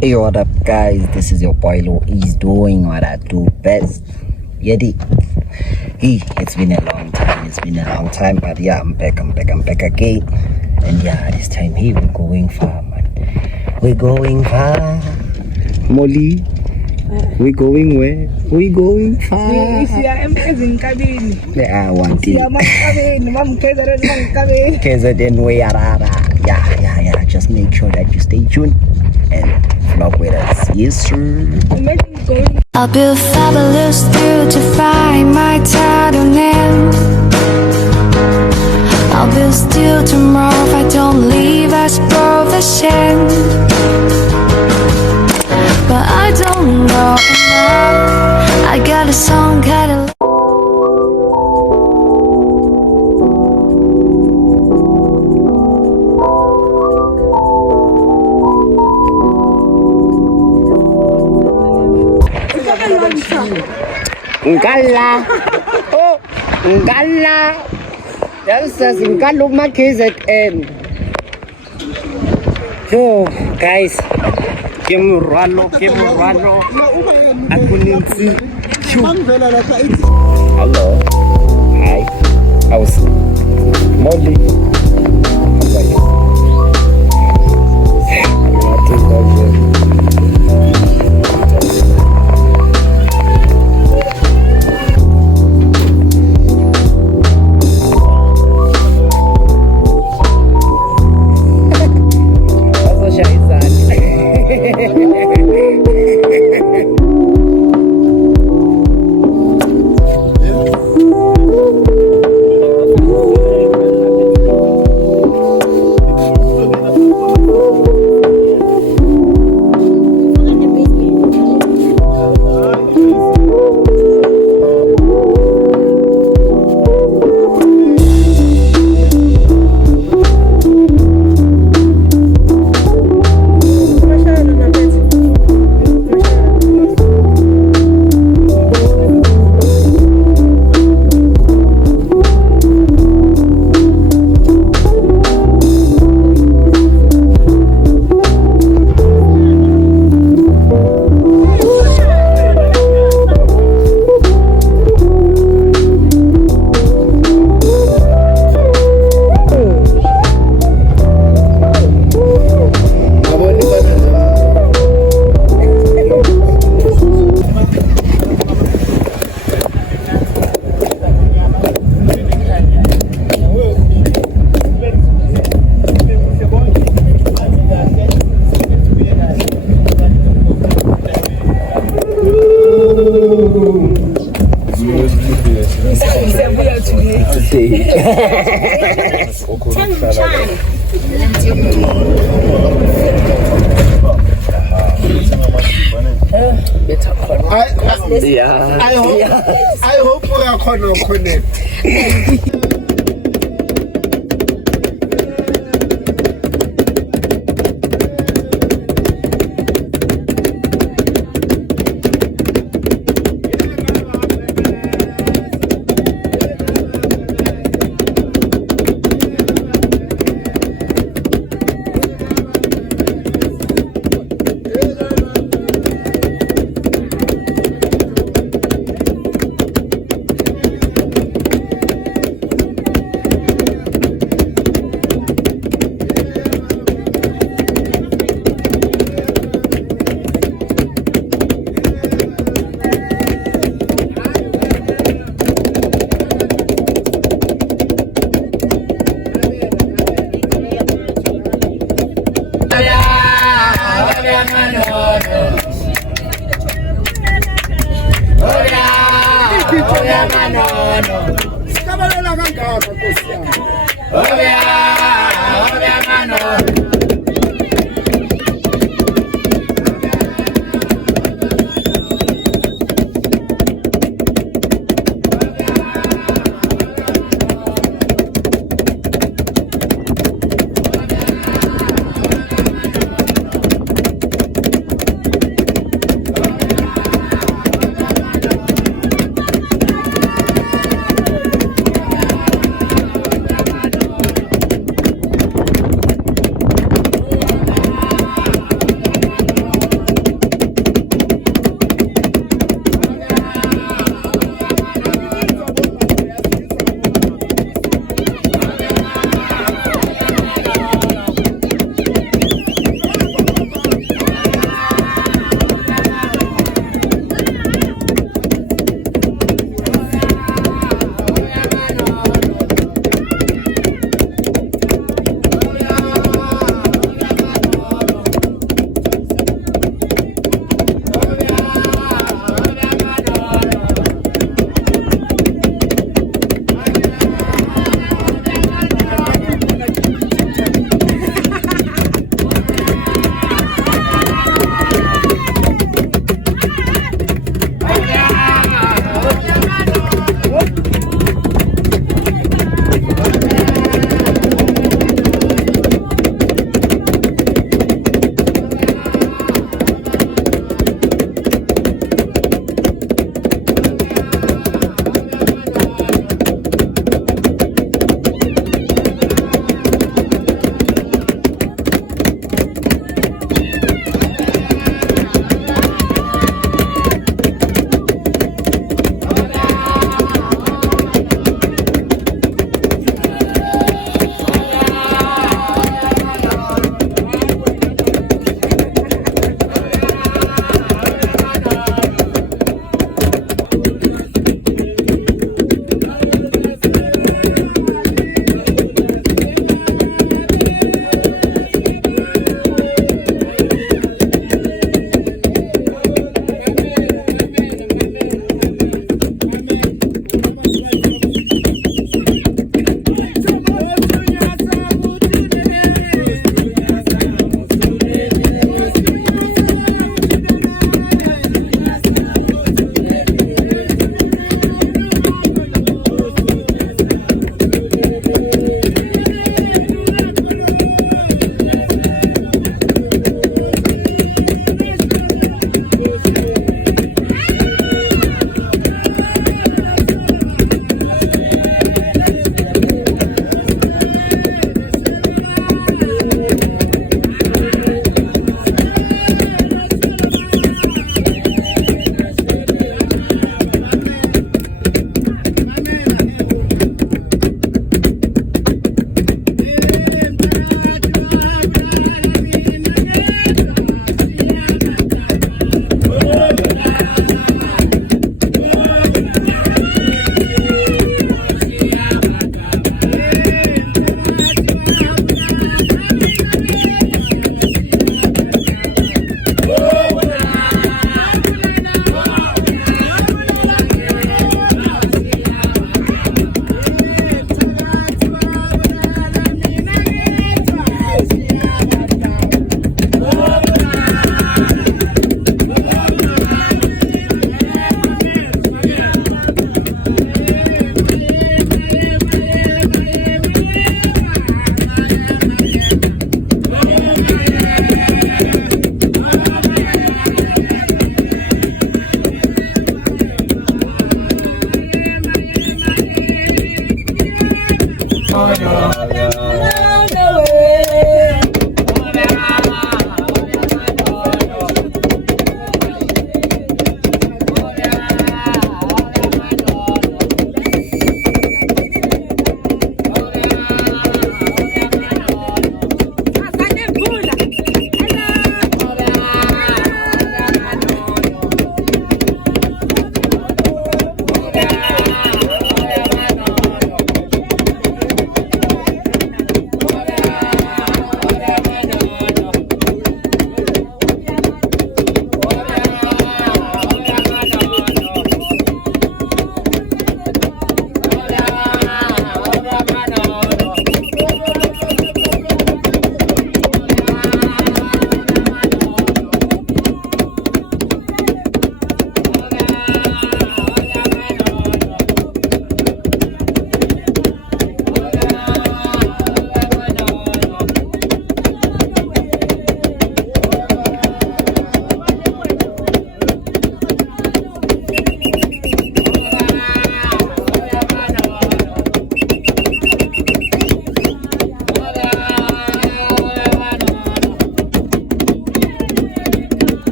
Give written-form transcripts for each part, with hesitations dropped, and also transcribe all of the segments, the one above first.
Hey, what up, guys? This is your boy Lo. He's doing what I do best. Yeti. Hey, it's been a long time. But yeah, I'm back again. And yeah, this time, hey, we're going far, man. We're going far. Molly, we're going where? We're going far. Yeah, I want it. KZN way, yeah. Just make sure that you stay tuned and vlog with us. Yes, sir. I'll build fabulous through to find my title name. I'll build still tomorrow if I don't leave as profession. But I don't know enough. I got a song catalog. Ngala. Oh, Ngala. That says Ngaluma KZN. So, guys, Kemurano. Akuninsi. Hello. Hi. How's Molly? How are you? I hope we are connected.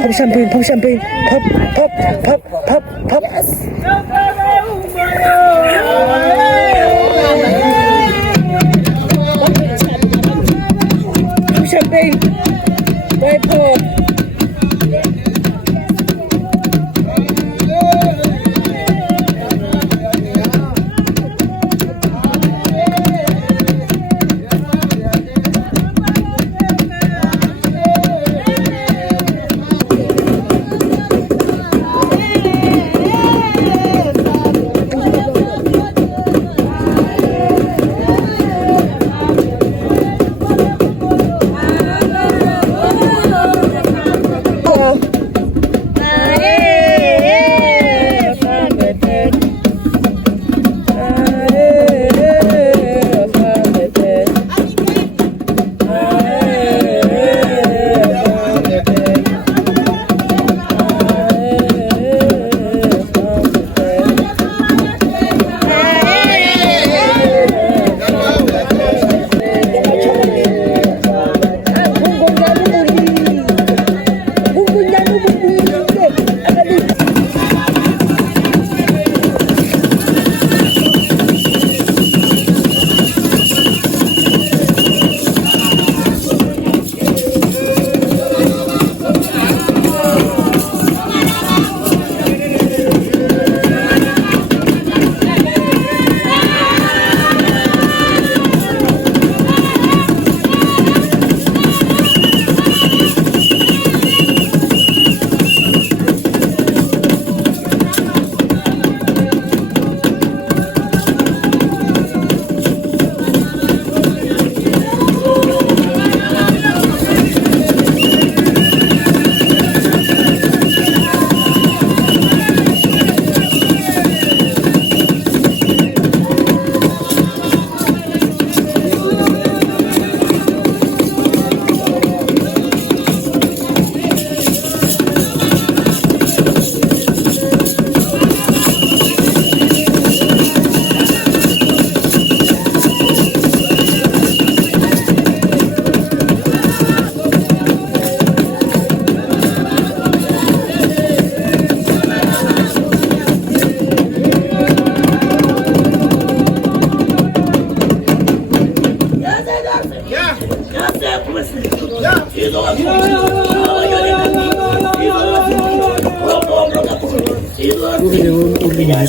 Pop champagne, pop champagne, pop, pop, pop, pop, pop. Yes. Pop champagne, right pop.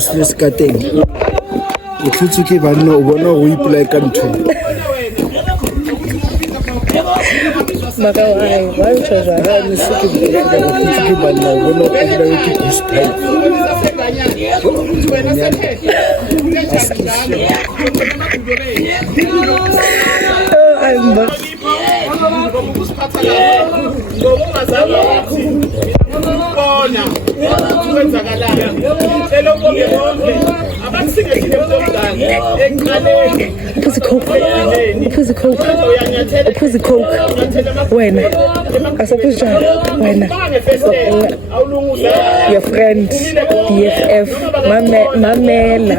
Useless ka teng o tlhotse ke banna o bona go ipolaya ka ntho Maka why uchaza ni se ke banna o bona o ipolaya ke boost I'm back. Phuzi coke wena asaphuza wena your friend BFF mamela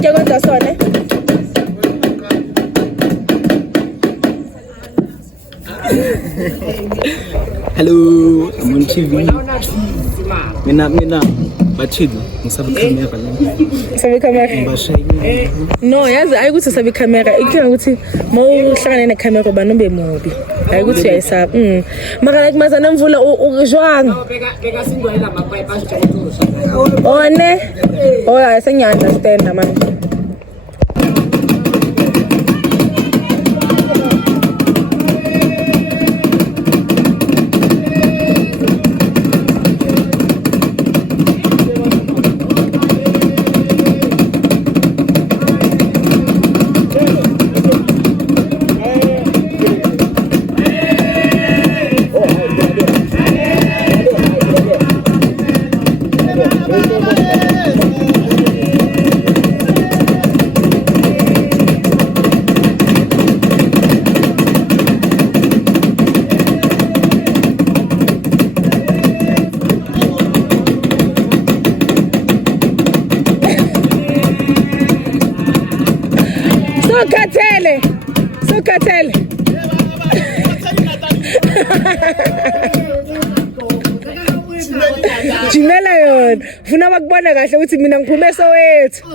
Siyakhe kwenza sona. Hello, I'm on TV. Mina, bachido, ngisabe camera la. Sabe camera? No, yazi ayikuthi sabe camera. Ikinga ukuthi mawuhlangana ne camera ba nombe mubi. Ayikuthi uyayisaba. Maka like mazana mvula ujwanga. Beka singwela mapipe asijayela. One. Oh, I think you understand man. Sukatele. Jimela yona. Funa bakubona kahle ukuthi mina ngiphume Soweto.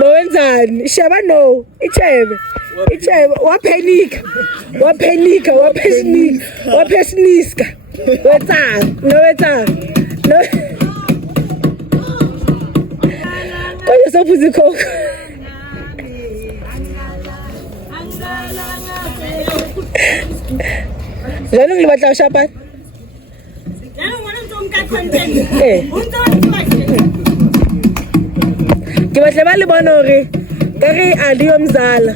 Bowenzani shaba no ichebe wapenika wapesniska wetsa no konje sophuza ikhokho Jalo ngibatla shapa ke batle ba le bona hore ka re a di yomzala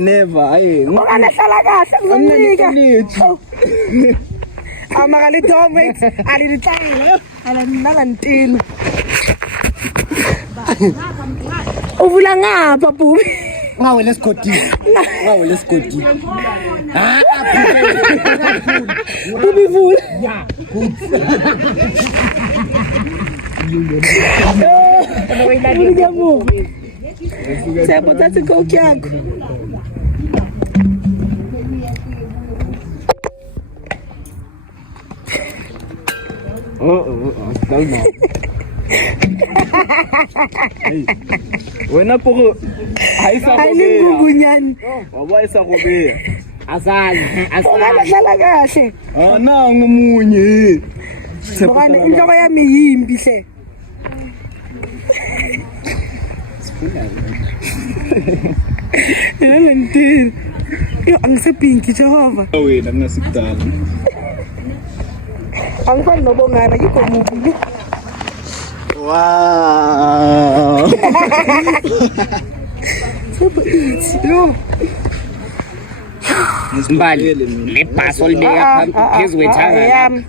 never ngana hlala kahle kuzonika amaka le domates ali ditla ala nala ntilo uvula ngapha bubi ngawele skoti bubi vula Sebo tatsi koki yako. Wena poko haisa ngugunyani. Waba isa kubea. Asali. Hlala kahle. Nangu munye. Bokane inhloko yami yimbi hle. Yalantini. Yo angisepinki Jehova. Wena mina sikudala. Angifani nobongana yikho mubi. Wow. Yo. Mbali lepaso libeka phezulu kwethanga.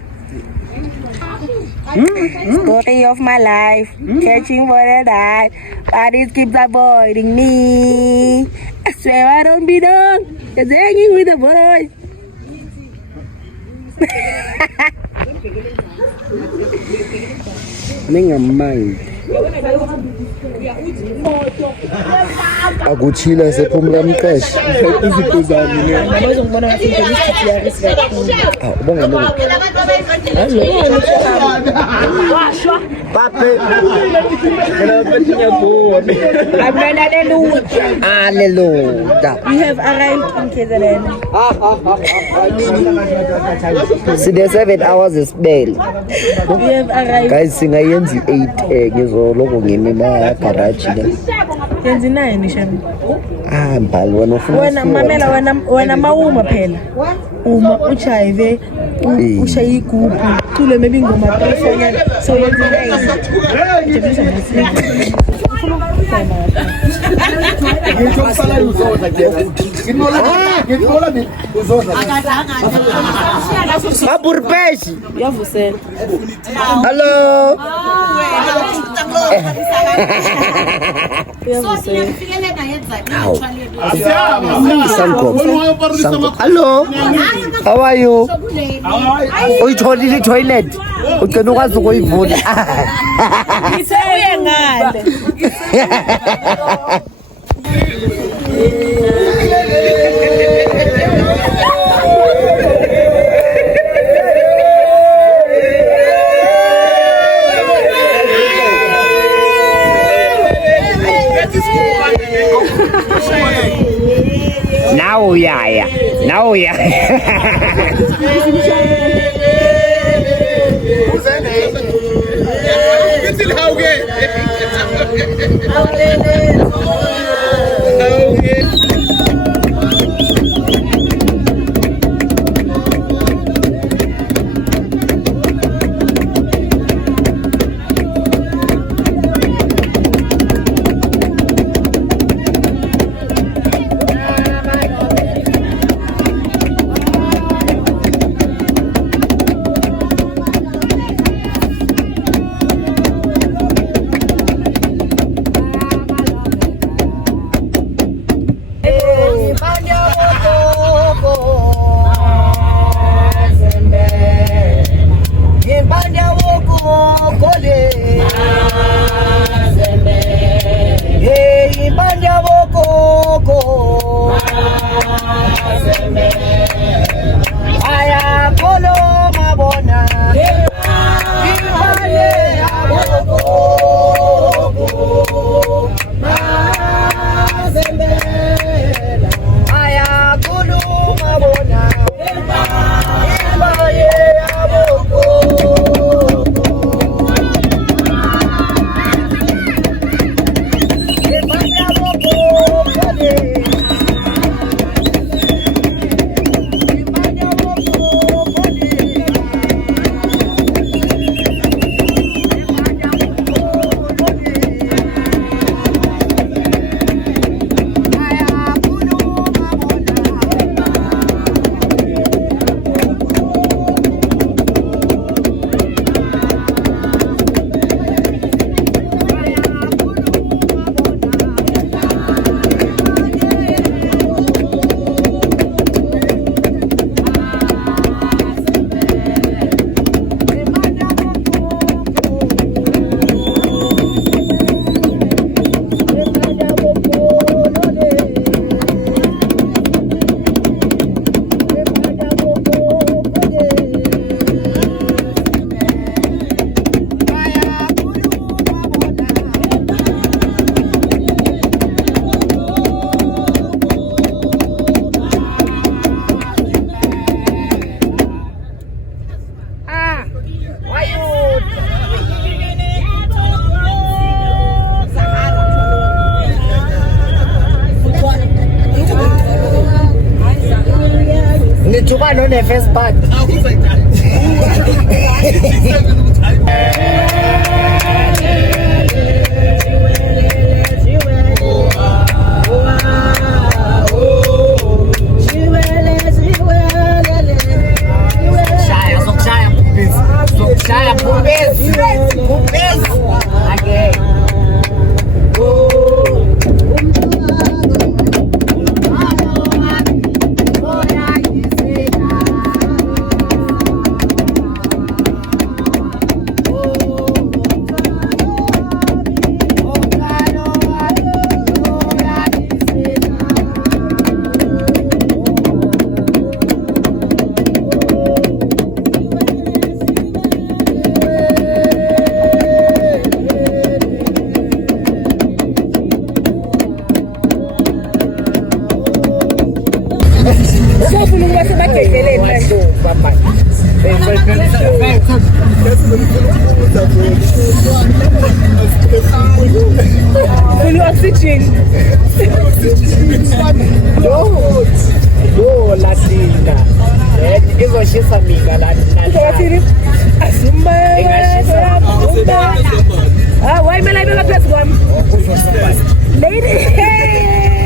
Story of my life, catching for the night, but it keeps avoiding me. I swear I don't belong, just hanging with the boys. Ningamai. Akuchila sephumla mqeshi. Izipho zami ne. Ngizongibona ngathi ngibhekisa yaris kakhulu. Ubonga lo. Washwa. Pape. Mina betinya gone. Hallelujah. We have arrived in KZN. Side 7 hours isibele. We have arrived. Guys singayenza 8 ngizoloko ngime ma garage le. Yenzi 9 shami. Mbali wena ufuna. Wena mamela wena mawuma phela. Uma uchayive ushaye igubhu cule maybe ingoma 3 so yenzi 9. Ngizokusala uzodwa ngithola mina uzodwa. Maburpeshi. Uyavusela. Hello. Hello. How are you? Uyitholile toilet. Ugcina ukwazi ukuyivula. Ngithe ngale. Now yeah. Nithuka no first part. Full oxygen. No, Latina. Izoshisa mina la. Asumba. Ah, why me like me phezu kwami? Lady.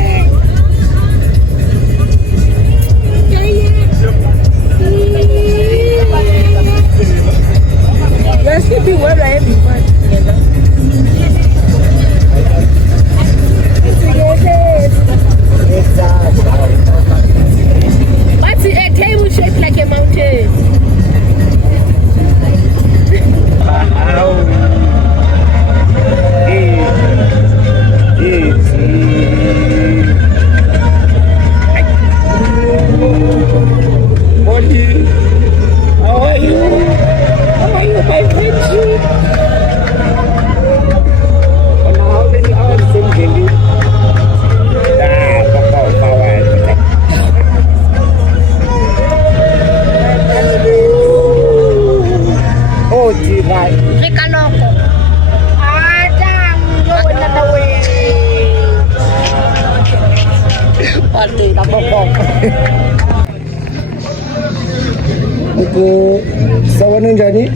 Sawona njani?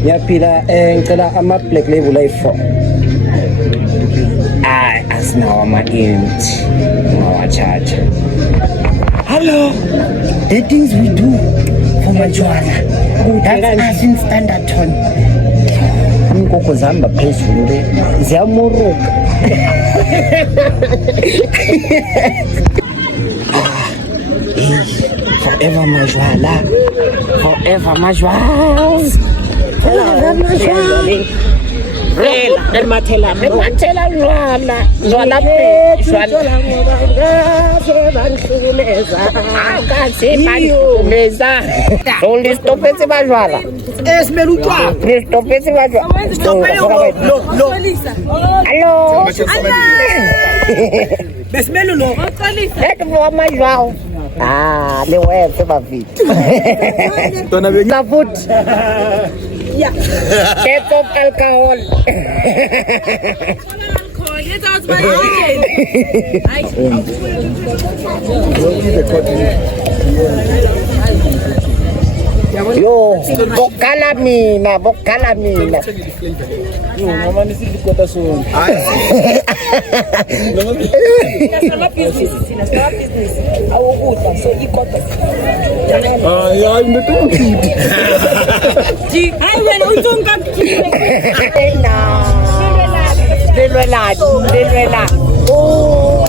Ngiyaphila ngicela ama-black label ayi-4. Asinawo ama-empty ngawa-charger. Hello, the things we do for majwana, that's us in standard tone. Inkukhu zihamba phezulu le ziyamuruka. Forever majwala, forever majwaz, forever majwala. Rela njwala njwala njwala meza soli stopetse bajwala esmelu twa stopetse bajwala lo allo besmelu lo leto wa majwala le wetse ba vita Tona bengi. la foot yeah get of alcohol yo bokala mina Delwela. Oh,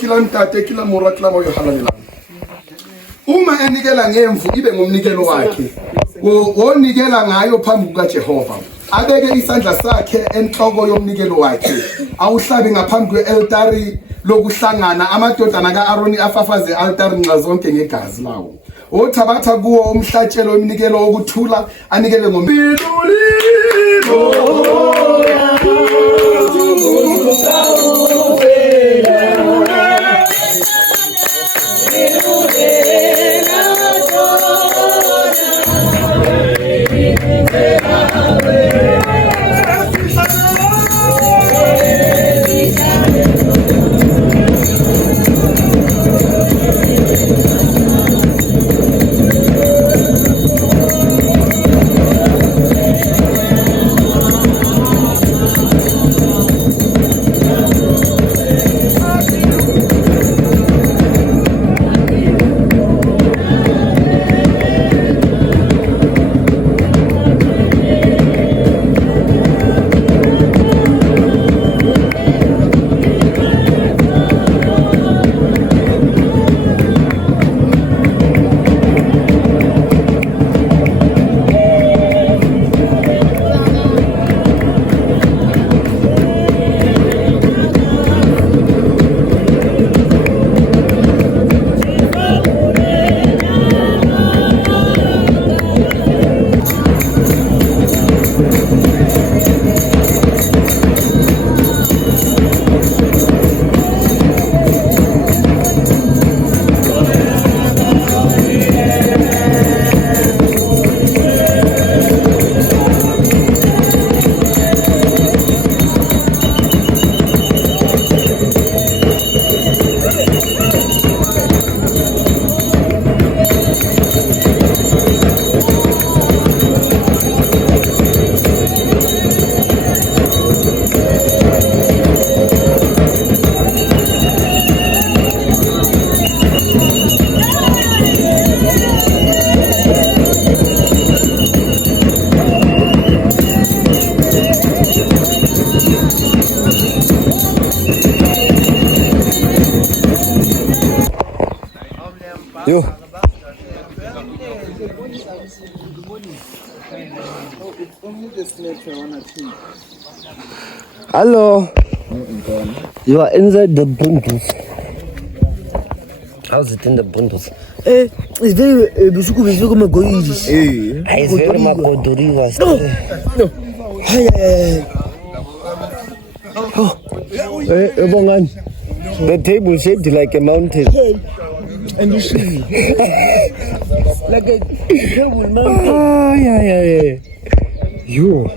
Kila ntate kila mora kila moyo halalela uma enikela ngemvu ibe ngomnikelo wakhe wonikela ngayo phambi kukaJehova abeke isandla sakhe enhloko yomnikelo wakhe awuhlabe ngaphambi kwealtari lokuhlangana amadodana kaAaroni afafaze altari nxa zonke ngegazi lawo othabatha kuwo umhlatshelo womnikelo wokuthula anikele ngombili Yo. Hello. You are inside the bundles. How's it in the bundles? It's very Busuku Magoidis. I very much Doriva. No. The table shaped like a mountain. And you see, like a table mountain. Ah, yeah. You.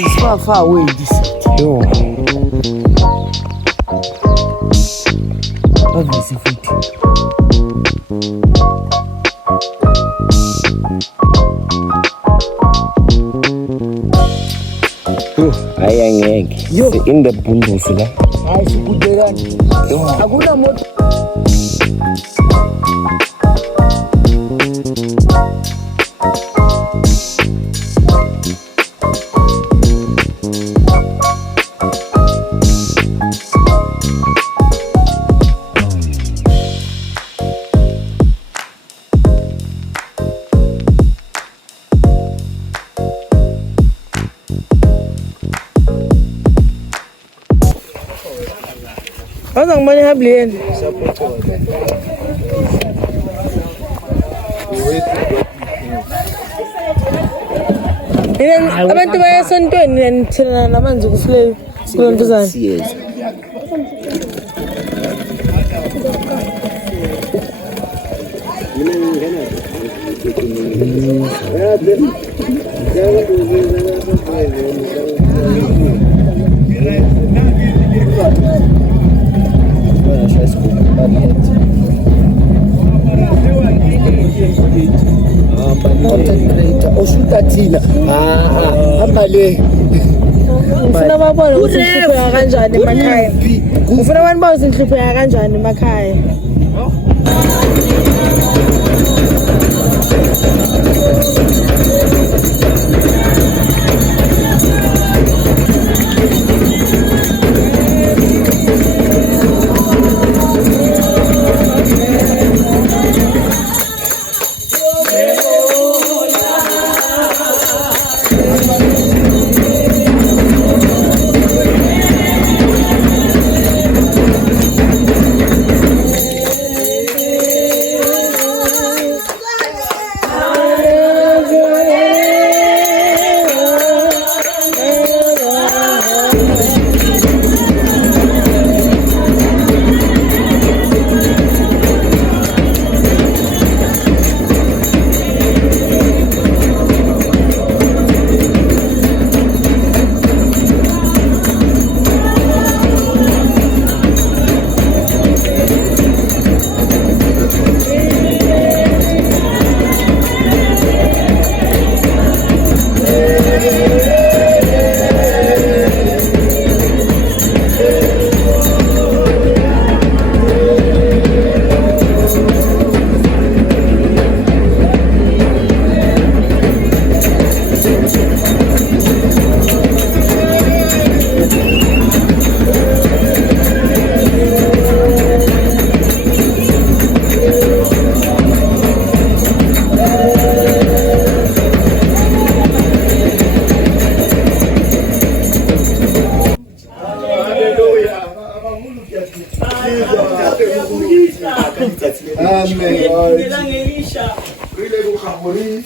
It's far away. This. Yo. Obviously, fit. I am in the bundles. I see good there. I go down more. Ang mani hablian. Inan abantu bayasontweni thina namanzi kufle kulontuzana. Yes. Thina ambale Ufuna babone ukuthi inhlupho kanjani emakhaya. Ufuna abantu bazi inhlupho kanjani emakhaya.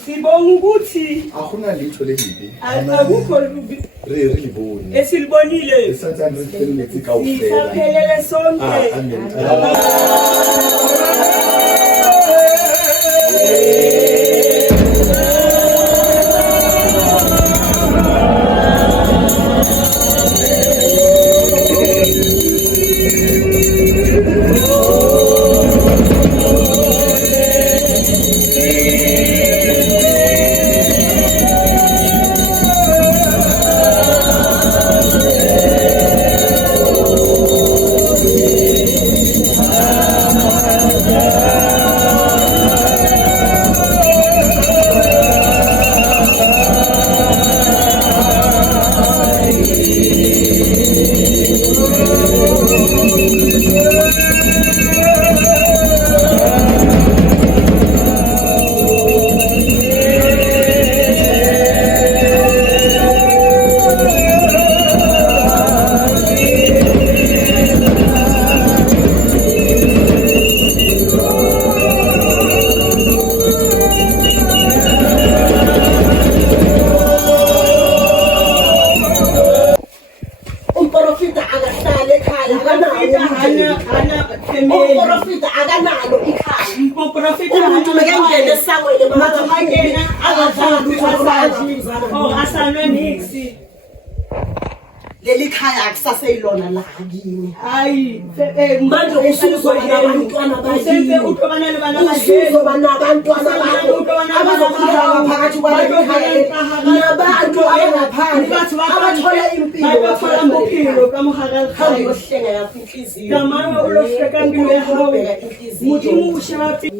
Sibonga ukuthi akuna litho lelibi akukho lubi liboni esilibonile esathanda ukuhlelele ikawufela sisaphelele sonke Yeah. umuntu makangene esangweni makangena asalwe niksi leli khaya akusaseyilona la kimi hayi manje usuzo nabantwana bakini usuzo banabantwana bakho abazokhuluma phakathi kwalekhaya nabantu abangaphandle abathola impilo kamuhakal yohlenga yakho inhliziyo kamanye ulohleka impilo yakho muthi mushe bathi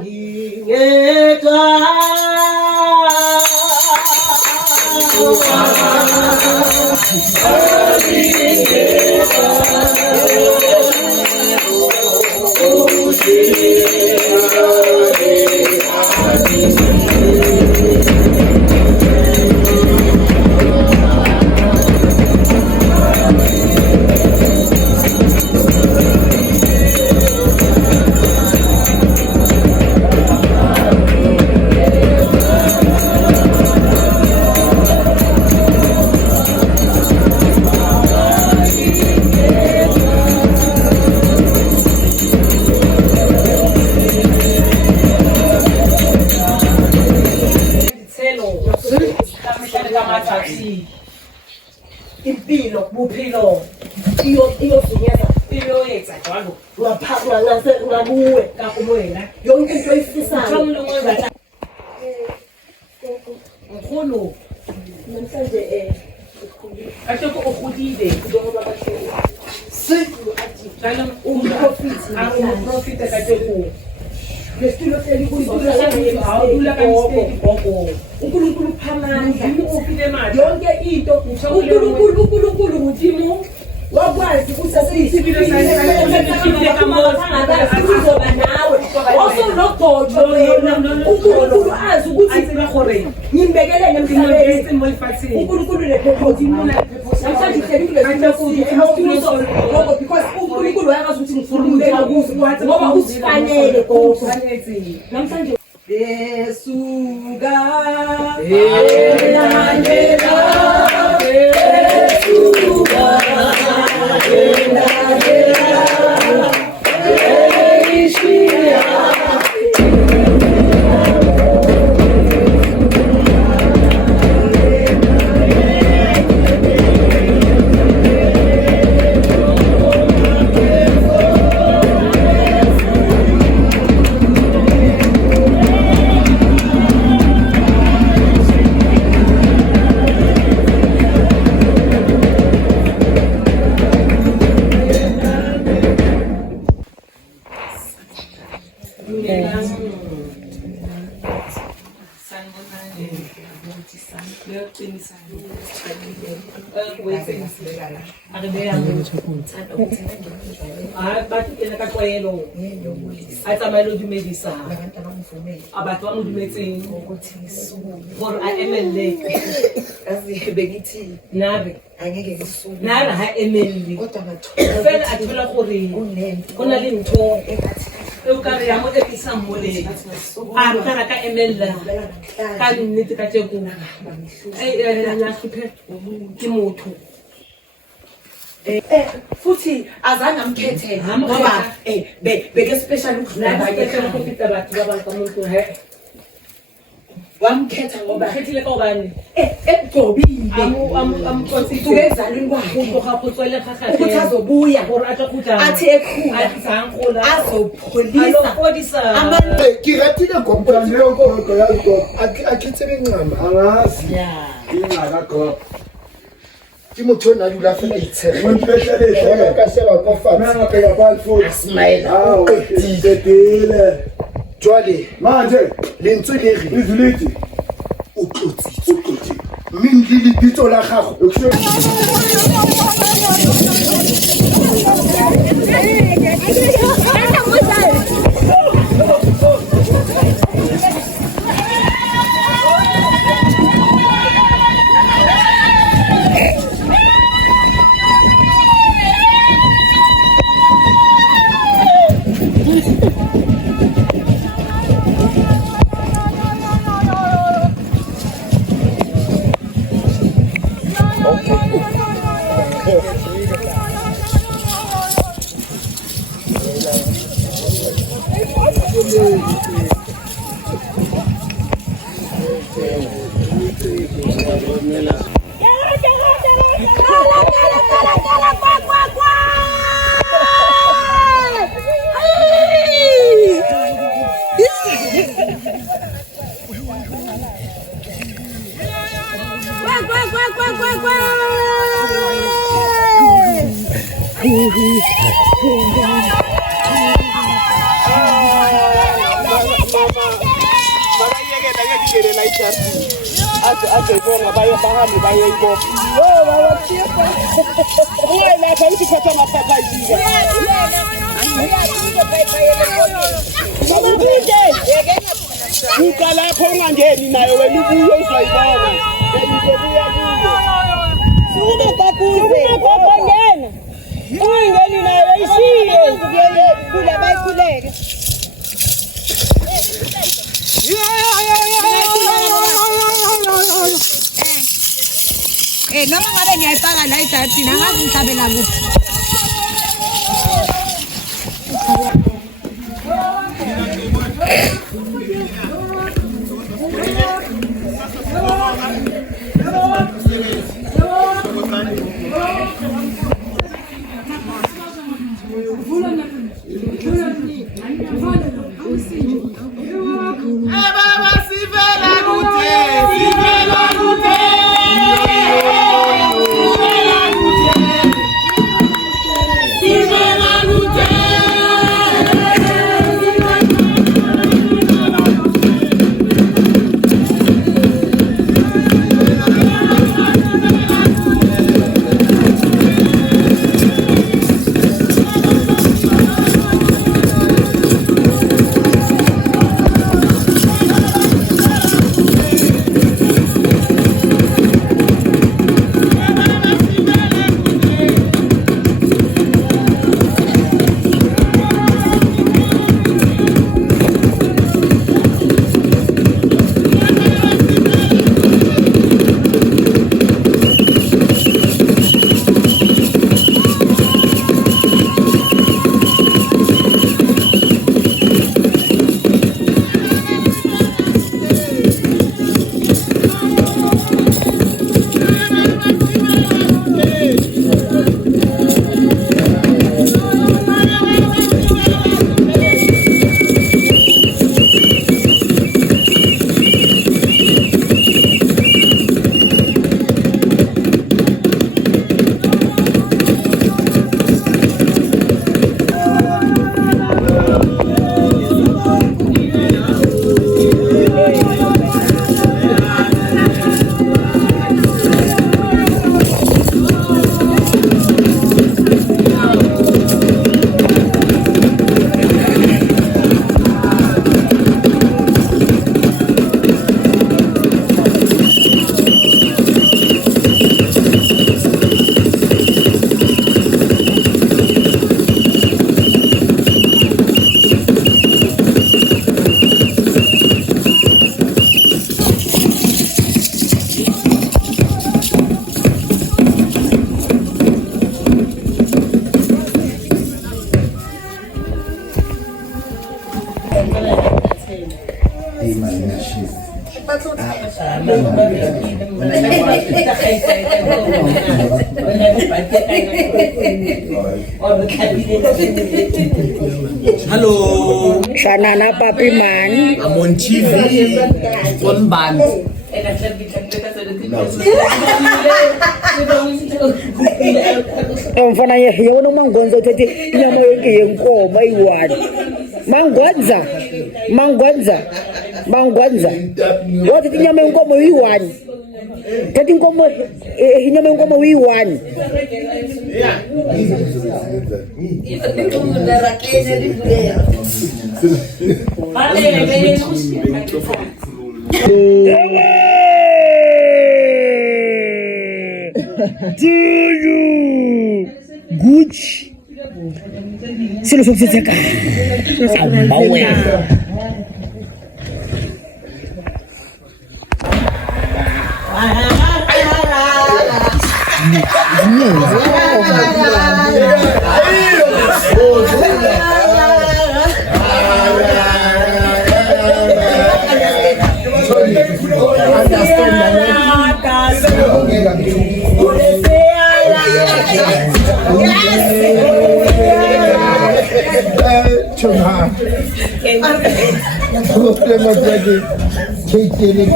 ngingedwa impilo buphilo iyosunyeza impilo yethu njalo ngaphaka ngakuwe kakumwena yonke into oyifisayo mkhulu namhlanje asho ko ukhulile ngoba bahle njalo umprofit kade ku lesitulo seli kuyidula awudula kaniseki gogo uNkulunkulu phamandla ufike manje yonke into uNkulunkulu nguthimu wakwazi ukuthi asiyisibilo sakhe uzoba nawe osonogojo uNkulunkulu azi ukuthi ngimbekelele emhlabeni uNkulunkulu lephephoti namhlanje ihlelile because uNkulunkulu uyazi ukuthi ngifurumela kuze ngoba usifanele gogo namhlanje Yesuka batho ka tlwaelo a tsamaelo dumedisa abatho ba mo dumetseng gore a emelle nare ha emelle fela a thola gore go na le ntho e ka re ya mo episang mo le a ka ka emella ka nnete ka teko ya khiphe ke motho futhi azange amkhethe ngoba beke special ukudlala ukupita batho ba bang ka muntu wamkhetha ngoba khethile ka ubani ebugcobile amkonsitu kwakhe ukugaphutswele khakha ukuthi azobuya gore atokhuta athi ekhula azangola azopholisa amanje kiratile ngompani yonke yazo akhethe bencama angazi ingaka go Timothy na dula fela itshege mo ka sheba ko fa nna ka ya ba food smile titele jwale manje lentswe le re izuliti utlotsi min lili bitso la gago Ukalapho ungangeni naye wena ubuye uzoyibona. Sube bakuze. Ngena. Ungangeni naye ishiye. Kula bayikhuleke. Noma ngabe ngiyayifaka la idatini angazi ngithabela kuphi. Hello. Shanana Papi Man. I'm on TV. On band. Mfana yona mangonza uthi inyama yonke yenkomo ayi-1. Mangwanza. Wathi inyama yenkomo uyi-1. Thathi inkomo inyama yenkomo uyi-1. Do you Gucci? Silo sokutheka. Abawe. Chunga. Problema brother. Kekele.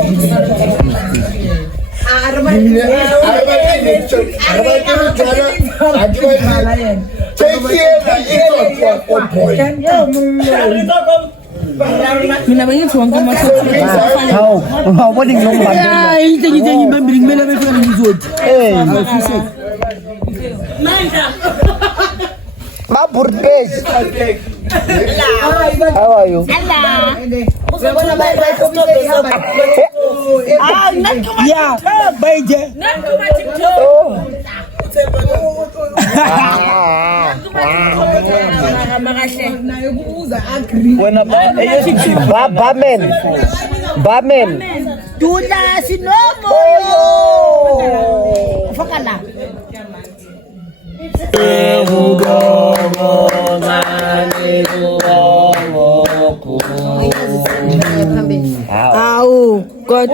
Mina bengithi wonke Hawu, awuboni ngilomba. Hayi ngithe ngimembili kumele befika ngizothi. Maburpes. How are you? Yeah, baje. Barman. Tula sinomo. Fakala. Awu, God.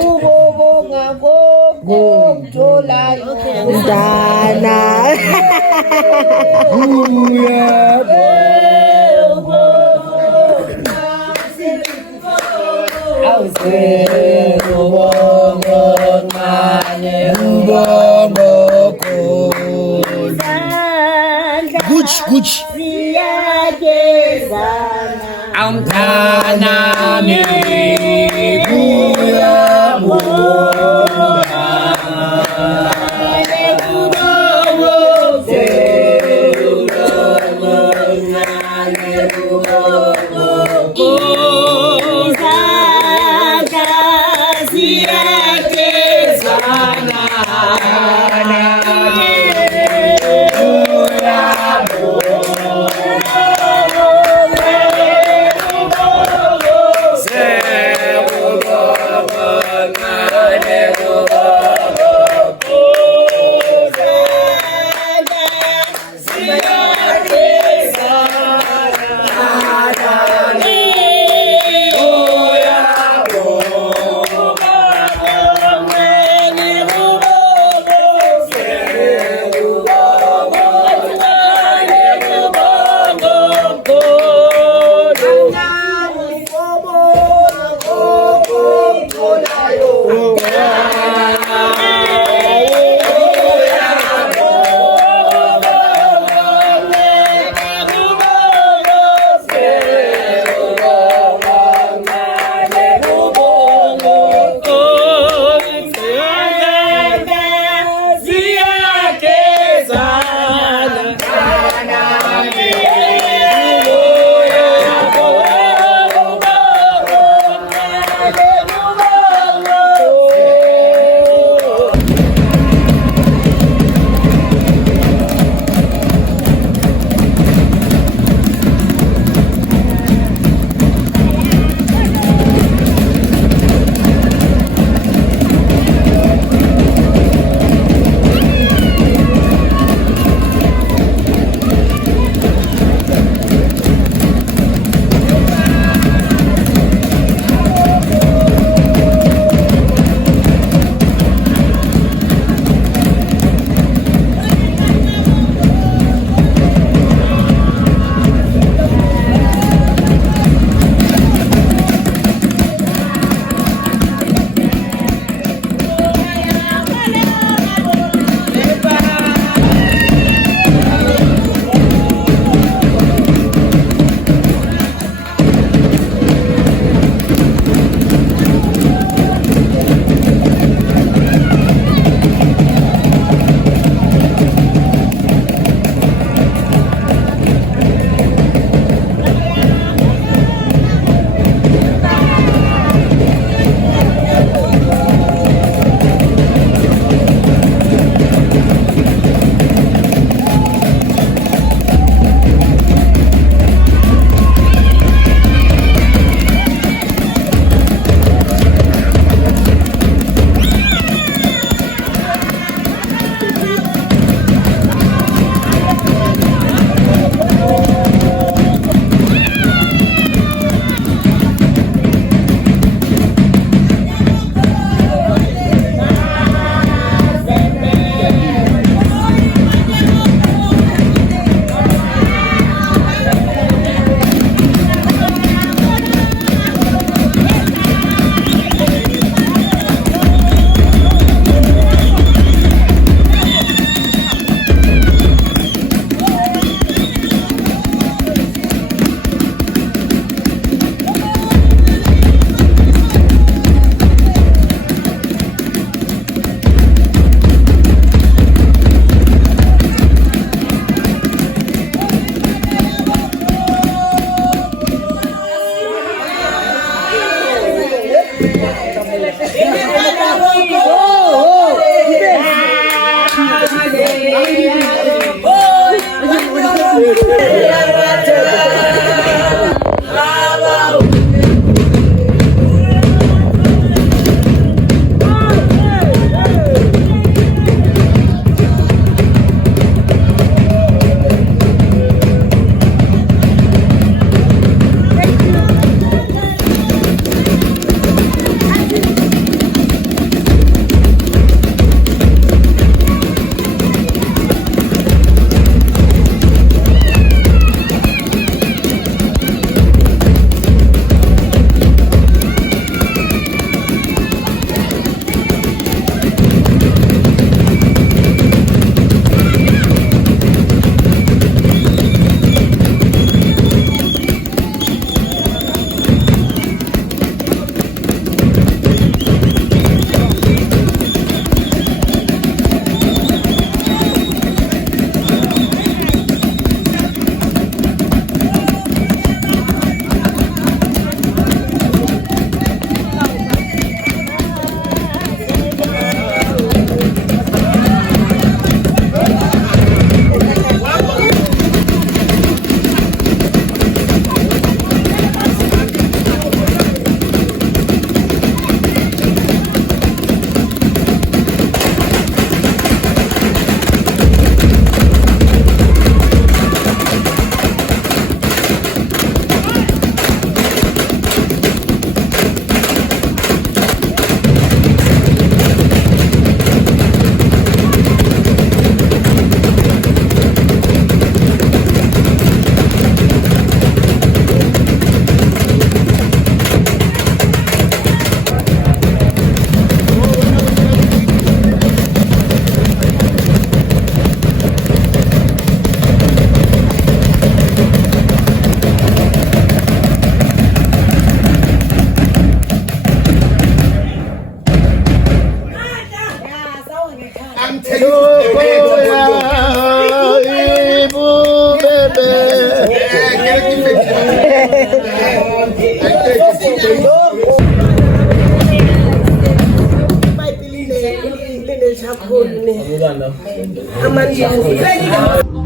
Dana. Gucci.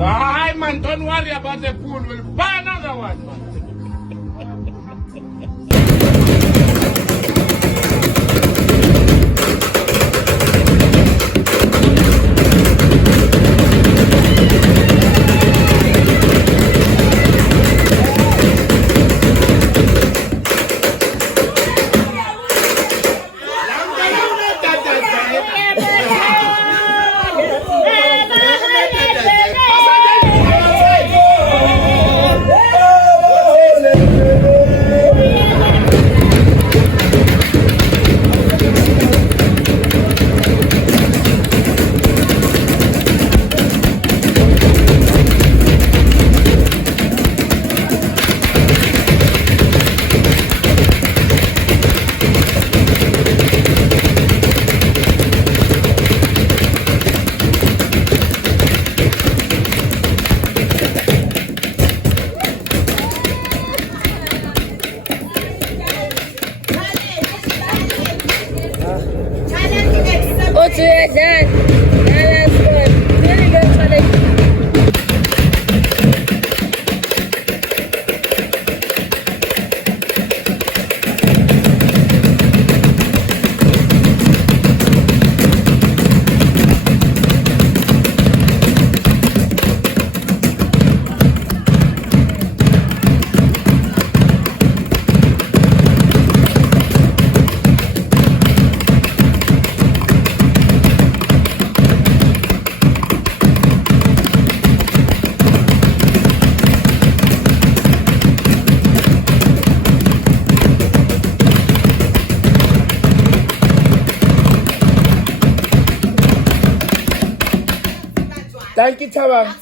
Hayi man, don't worry about the pool. We'll buy another one. Otu ya dan. Dalam sport. Ini kan pada Thank you, Tawang.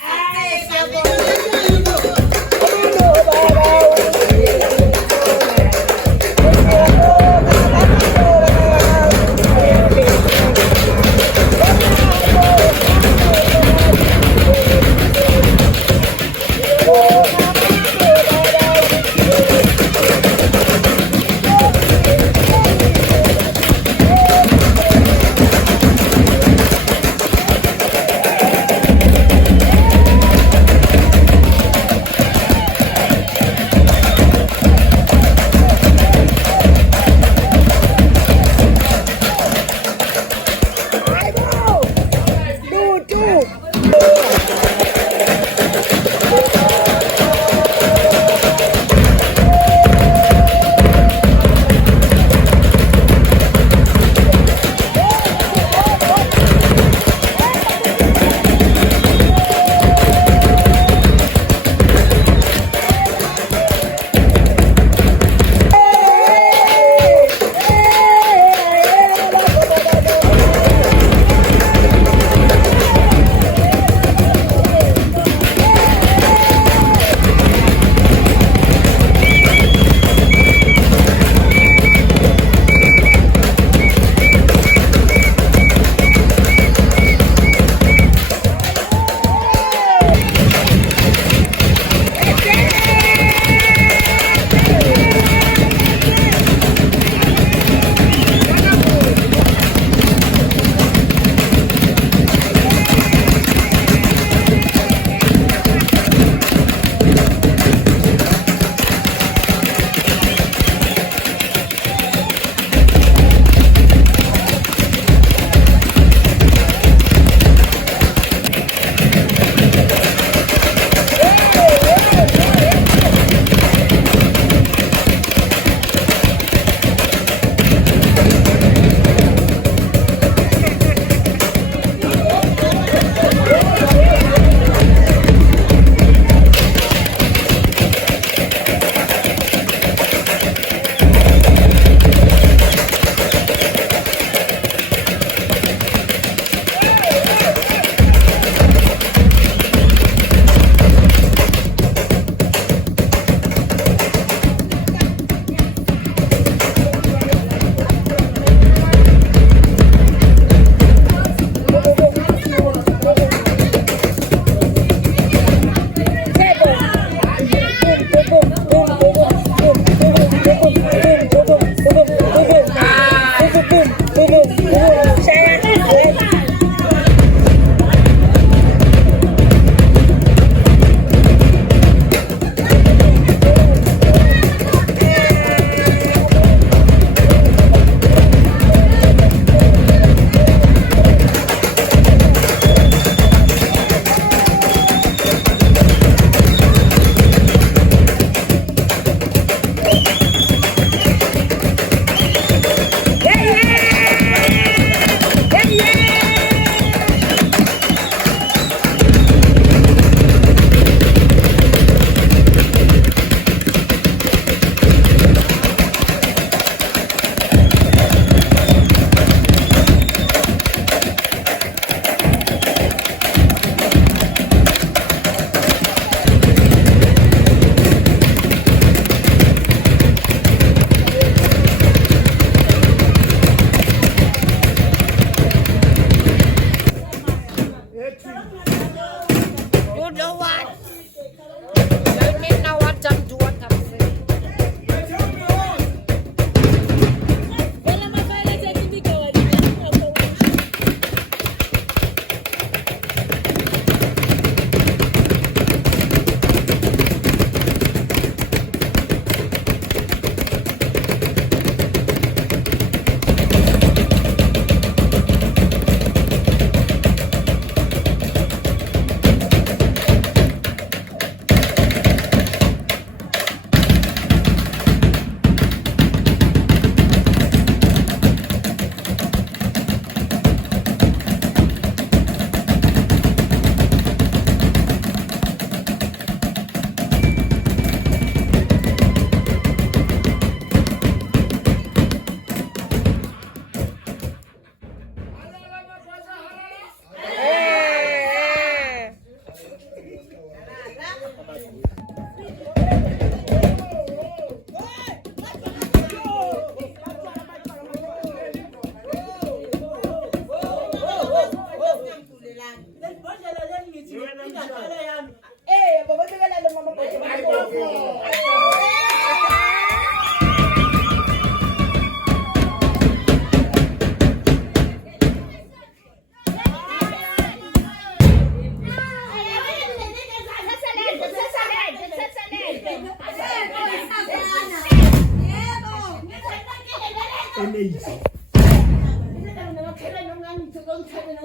energy.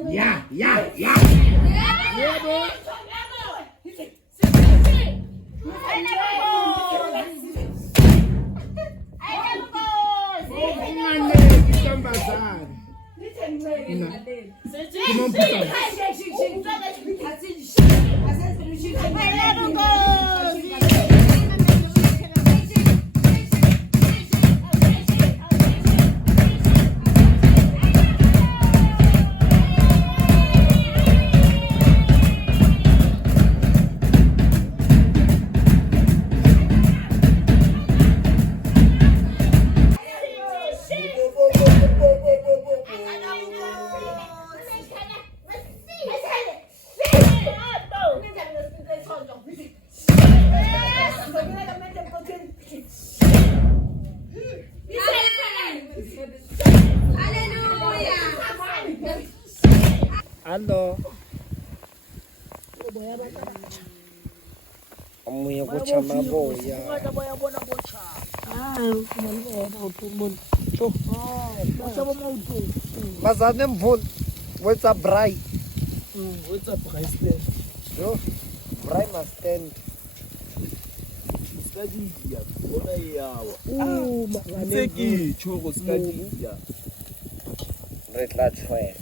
Yeah. Yebo. Hello. Amuya kucha maboya. Mazane mvul. What's up, Brai? What's up, Brai? Yo, Brai must stand. Skadiya, bona yawa. Tseki choko skadiya. Red light fire.